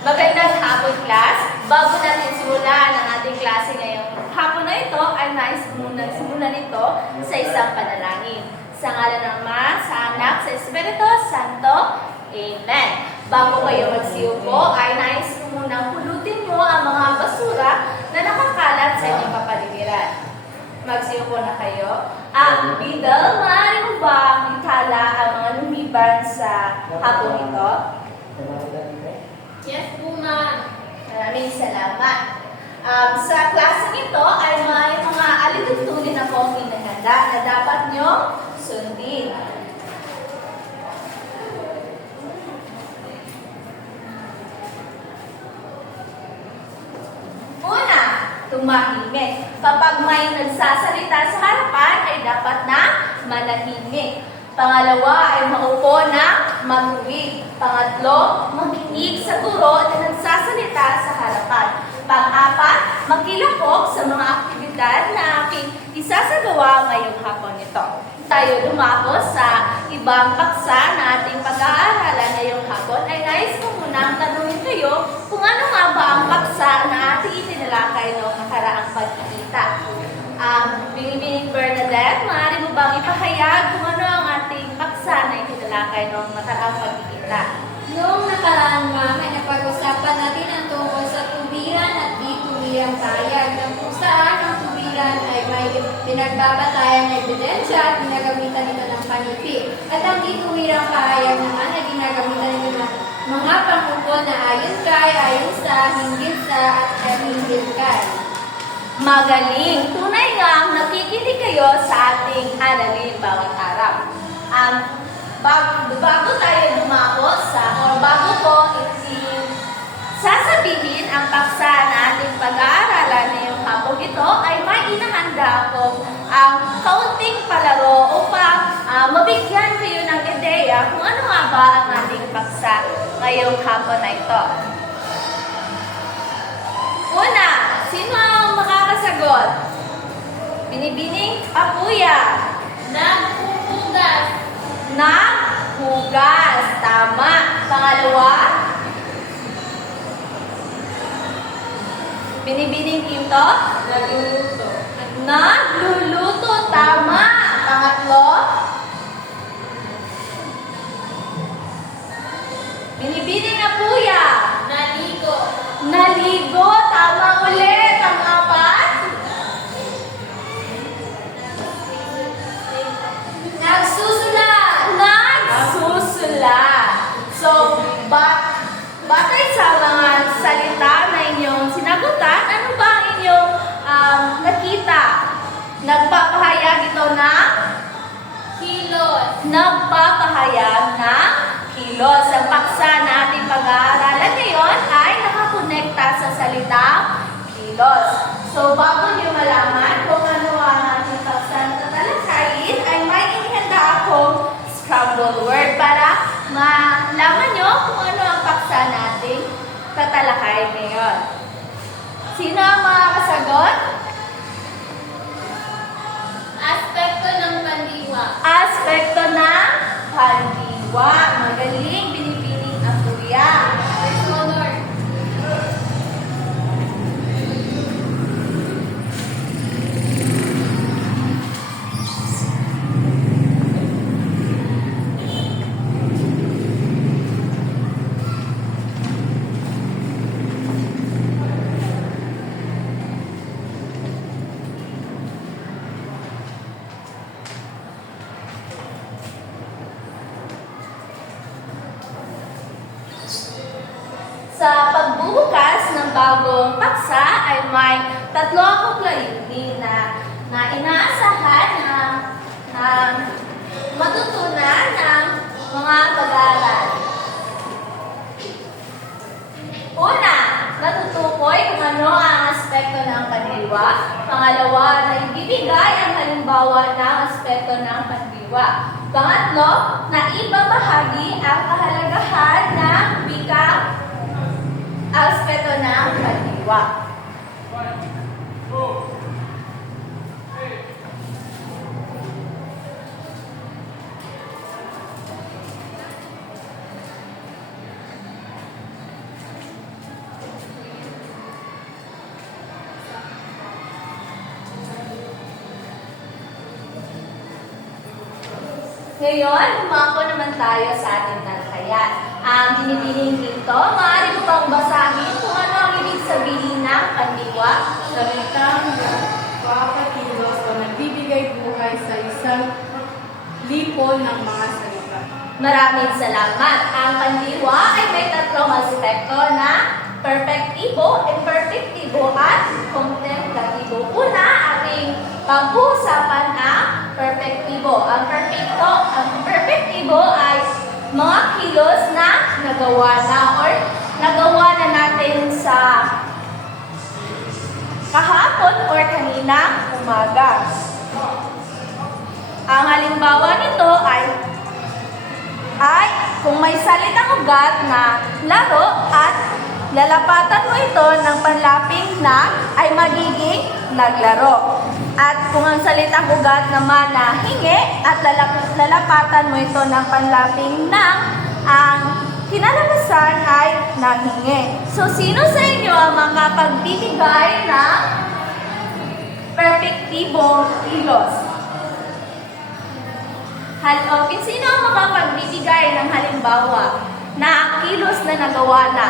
Magandang hapon, class. Bago natin simulan ang ating klase ngayong hapon na ito, ay nais muna simulan ito sa isang panalangin. Sa ngalan ng Ama, sa Anak, sa Espiritu Santo. Amen. Bago kayo magsiupo, ay nais munang pulutin mo ang mga basura na nakakalat sa inyong kapaligiran. Magsiupo na kayo. Bidal, maaari mo ba itala ang mga lumiban sa hapon ito? Yes po, ma'am. Maraming salamat. Sa klaseng ito ay may mga alituntunin na po inahanda na dapat nyo sundin. Una, tumahimik. Kapag may nagsasalita sa harapan ay dapat na manahimik. Pangalawa ay maupo na matuwid. Pangatlo, makinig sa guro na nagsasalita sa harapan. Pang-apat, makilahok sa mga aktibidad na aking isasagawa ngayong hapon nito. Tayo dumako sa ibang paksa na ating pag-aaralan ngayong hapon ay nais ko munang tanungin kayo kung ano nga ba ang paksa na ating itinalakay noong nakaraang pagkikita. Binibining Bernadette, maaari mo bang ipahayag kung ano ang ating paksa na itinalakay noong nakaraang pagkikita? Noong nakaraan, ma'am, ay napag-usapan natin ang tungkol sa tuwiran at di tuwirang payag na kung saan ang tuwiran ay may pinagbabatayan na ebidensya at ginagamitan nito ng panipid. At ang di tuwirang payag naman ay ginagamitan nito ng mga pangungkol na ayon kay, ayon sa, hinggil sa, at hinggil kay. Magaling! Tunay nga nakikinig kayo sa ating aralin bawat araw. Bago tayo dumako bago ko sasabihin ang paksa na ating pag-aaralan ngayong hapon ito, ay may inahanda ako ang kaunting palaro upang mabigyan kayo ng ideya kung ano nga ba ang ating paksa ngayong hapon na ito. Una, sino ang makakasagot? Binibining Apuya. Nagpupugas. Naghugas. Tama. Pangalawa. Binibining Quinto. Nagluluto. Nagluluto. Tama. Pangatlo. Binibining Apuya. Naligo. Naligo. Tama ulit. Ang apat. Nagsusulat. Nagsusulat. So, batay sa mga salita na inyong sinagutan, ano ba ang inyong nakita? Nagpapahayag ito ng Kilos. nagpapahayag ng kilos. Ang paksa na ating pag-aaralan ngayon ay nakakonekta sa salitang kilos. So, bago niyo malaman kung ano ang ating paksa na tatalakayin, ay may inihanda akong scramble word para malaman nyo kung ano ang paksa nating tatalakayin ngayon. Sino ang makakasagot? Aspekto ng pandiwa. Aspekto ng pandiwa. Magaling, binibining Apuya. Honor. Sa pagbubukas ng bagong paksa ay may tatlo akong layunin na inaasahan na matutunan ng mga pag-aaral. Una, natutukoy kung ano ang aspekto ng pandiwa. Pangalawa, naibibigay ang halimbawa ng aspekto ng pandiwa. Pangatlo, naibabahagi ang kahalagahan ng wikang aspeto ng pandiwa. Ngayon, umako naman tayo sa ating talakayan. Ang binibining dito, maaari mo bang basahin kung ano ang ibig sabihin ng pandiwa? Salitang papakilos o nagbibigay buhay sa isang lipo ng mga salita. Maraming salamat. Ang pandiwa ay may tatlong aspekto na perfektibo, imperfektibo, at contemplatibo. Una, ating pag-uusapan ang perfektibo. Ang perfektibo ay mga kilos na nagawa na or nagawa na natin sa kahapon or kaninang umaga. Ang halimbawa nito ay kung may salitang ugat na laro at lalapatan mo ito ng panlaping na ay magiging naglaro. At kung ang salitang ugat naman na hingi at lalapatan mo ito ng panlaping ng, ang kinalabasan ay nanghingi. So, sino sa inyo ang makapagbibigay ng perfektibong kilos? Sino ang makapagbibigay ng halimbawa na ang kilos na nagawa na?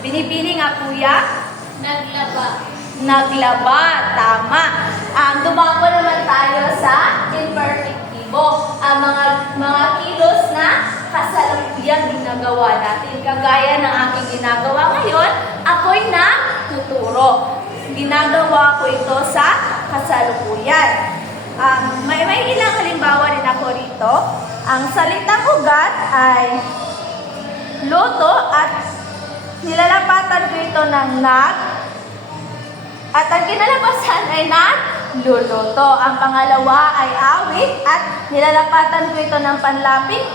Binibili nga kuya? Naglaba. Naglaba, tama. Dumako naman tayo sa imperfectibo. Ang mga kilos na kasalukuyang ginagawa natin. Kagaya ng aking ginagawa ngayon, ako'y natuturo. Ginagawa ko ito sa kasalukuyan. May ilang halimbawa rin ako rito. Ang salitang ugat ay loto at nilalapatan ko ito ng nag at ang kinalabasan ay nagluluto. Ang pangalawa ay awit at nilalapatan ko ito ng panlaping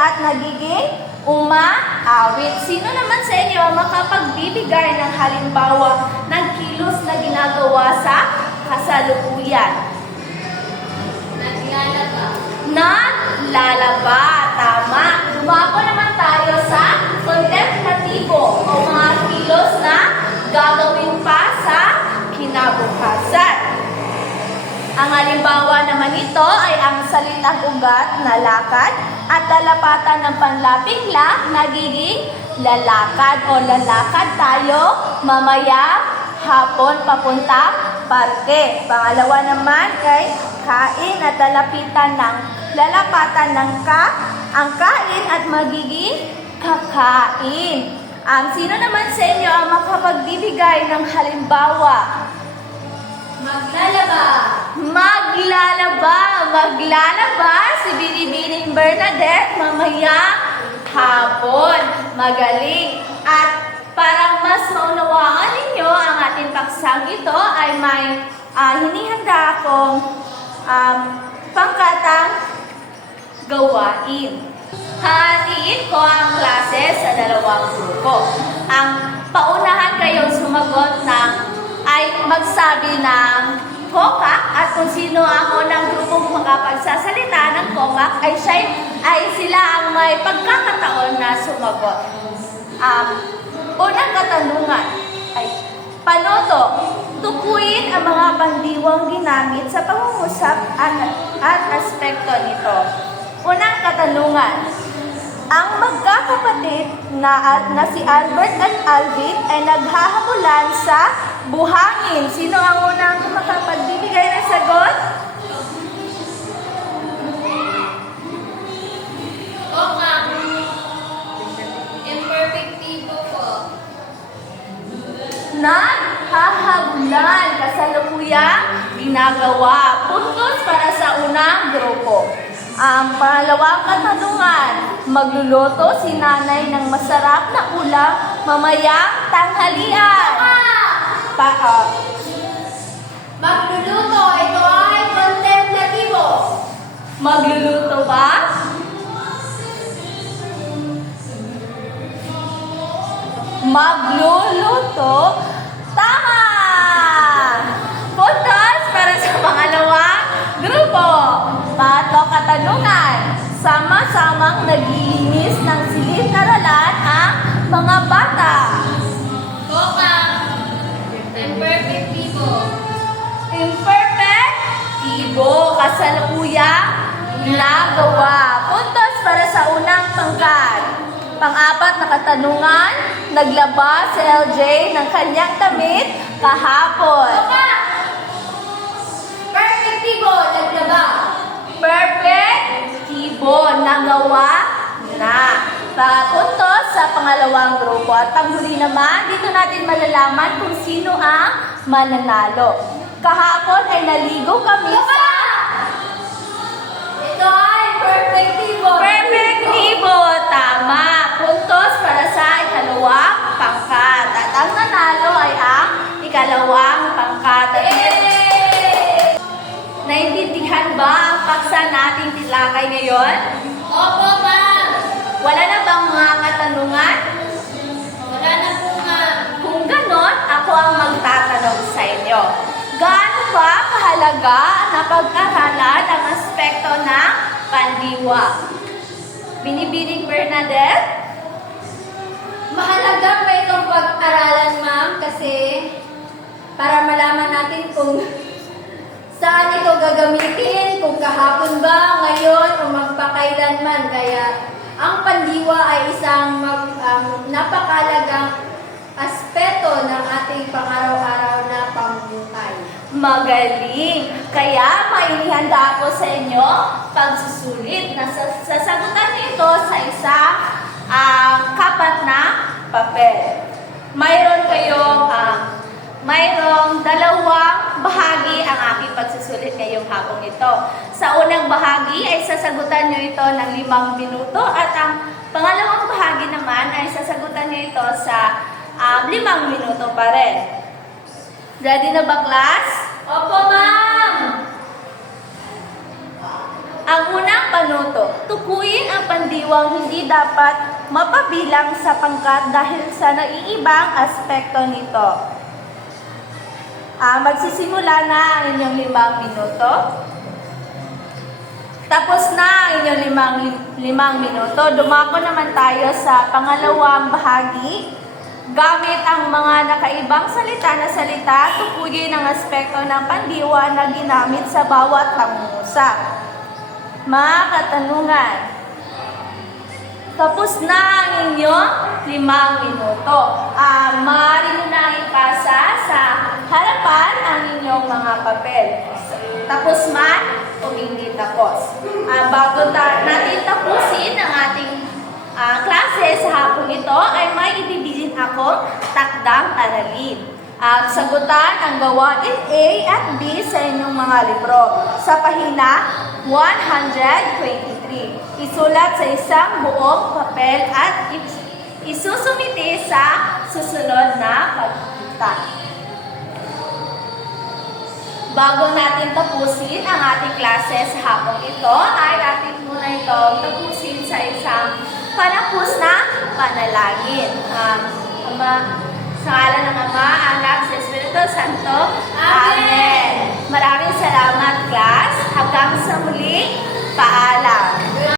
at nagiging umaawit. Sino naman sa inyo ang makapagbibigay ng halimbawa ng kilos na ginagawa sa kasalukuyan? Naglalaba. Naglalaba, tama. Dumako naman tayo sa contemplatibo o mga kilos na gagawin pa sa kinabukasan. Ang halimbawa naman nito ay ang salitang ugat na lakad at lalapatan ng panlaping nagiging lalakad o lalakad tayo mamaya hapon papunta parke. Pangalawa naman ay kain at lalapatan ng ang kain at magiging kakain. Sino naman sa inyo ang makapagbibigay ng halimbawa? Maglalaba. Maglalaba si Binibining Bernadette mamaya hapon. Magaling. At para mas maunawaan ninyo ang ating paksang ito ay may hinihanda akong pangkatang gawain. Hatiin ko ang klase sa dalawang grupo. Ang paunahan kayong sumagot ay magsabi ng kokak at kung sino ang unang grupong makapagsasalita ng kokak ay sila ang may pagkakataon na sumagot. Unang katanungan ay panoto. Tukuyin ang mga pandiwang ginamit sa pangungusap at aspekto nito. Unang katanungan. Ang magkakapatid na si Albert at Alvin ay naghahabulan sa buhangin. Sino ang unang makapagbibigay ng sagot? Kokak. Imperfectibo po. Naghahabulan, kasalukuyang ginagawa. Puntos para sa unang grupo. Ang pangalawang katanungan, magluluto si nanay ng masarap na ulam mamayang tanghalian. Magluluto. Ito ay contemplatibo. Magluluto ba? Magluluto? Tama! Puntos para sa pangalawang grupo. Pangatlo katanungan, sama-samang naglilinis ng silid-aralan ang mga bata. Kokak. Imperfectibo. Imperfectibo, kasalukuyang Nagawa. Puntos para sa unang pangkat. Pang-apat na katanungan, naglaba si LJ ng kanyang damit kahapon. Perfectibo, naglaba. Perfect, Tibo, nagawa na. Puntos sa pangalawang grupo. At ang huli naman, dito natin malalaman kung sino ang mananalo. Kahapon ay naligo kami sa Ito ay perfectibo. Perfect Tibo, tama. Puntos para sa ikalawang pangkat. At ang nanalo ay ang ikalawang pangkat. At Yay! naintindihan ba ang paksa nating tilakay ngayon? Opo, ma'am. Wala na bang mga katanungan? Wala na po, ma'am. Kung ganon, ako ang magtatanong sa inyo. Gaano ba kahalaga na pag-aralan ang aspekto ng pandiwa? Binibining Bernadette? Mahalaga pa itong pag-aralan, ma'am, kasi para malaman natin kung saan ito gagamitin, kung kahapon ba, ngayon, o magpakailanman. Kaya ang pandiwa ay isang napakalagang aspeto ng ating pang-araw-araw na pamumuhay. Magaling! Kaya maihanda ako sa inyo pagsusulit na sasagutan nito sa isang kapat na papel. Mayroong dalawang bahagi ang aking pagsusulit ngayong hapong ito. Sa unang bahagi ay sasagutan nyo ito ng 5 minuto at ang pangalawang bahagi naman ay sasagutan nyo ito sa 5 minuto pa rin. Ready na ba, class? Opo, ma'am! Ang unang panuto, tukuyin ang pandiwang hindi dapat mapabilang sa pangkat dahil sa naiibang aspekto nito. Magsisimula na ang inyong 5 minuto. Tapos na ang inyong 5 minuto. Dumako naman tayo sa pangalawang bahagi. Gamit ang mga nakaibang salita, tukuyin ang aspekto ng pandiwa na ginamit sa bawat pangungusap. Mga katanungan. Tapos na ang inyong 5 minuto. Maaari mo na ipasa sa harapan ang inyong mga papel. Tapos man o hindi tapos. Bago natin tapusin ang ating klase sa hapong ito, ay may ibibigin ako takdang aralin. Sagutan ang gawain A at B sa inyong mga libro. Sa pahina 123. Isulat sa isang buong papel at isusumite sa susunod na pagkita. Bago natin tapusin ang ating klase sa hapong ito, ay atin muna itong tapusin sa isang panapos na panalangin. Sa ngalan ng Ama, Anak, sa Espiritu Santo. Amen. Maraming salamat, class. Hanggang sa muli, paalam.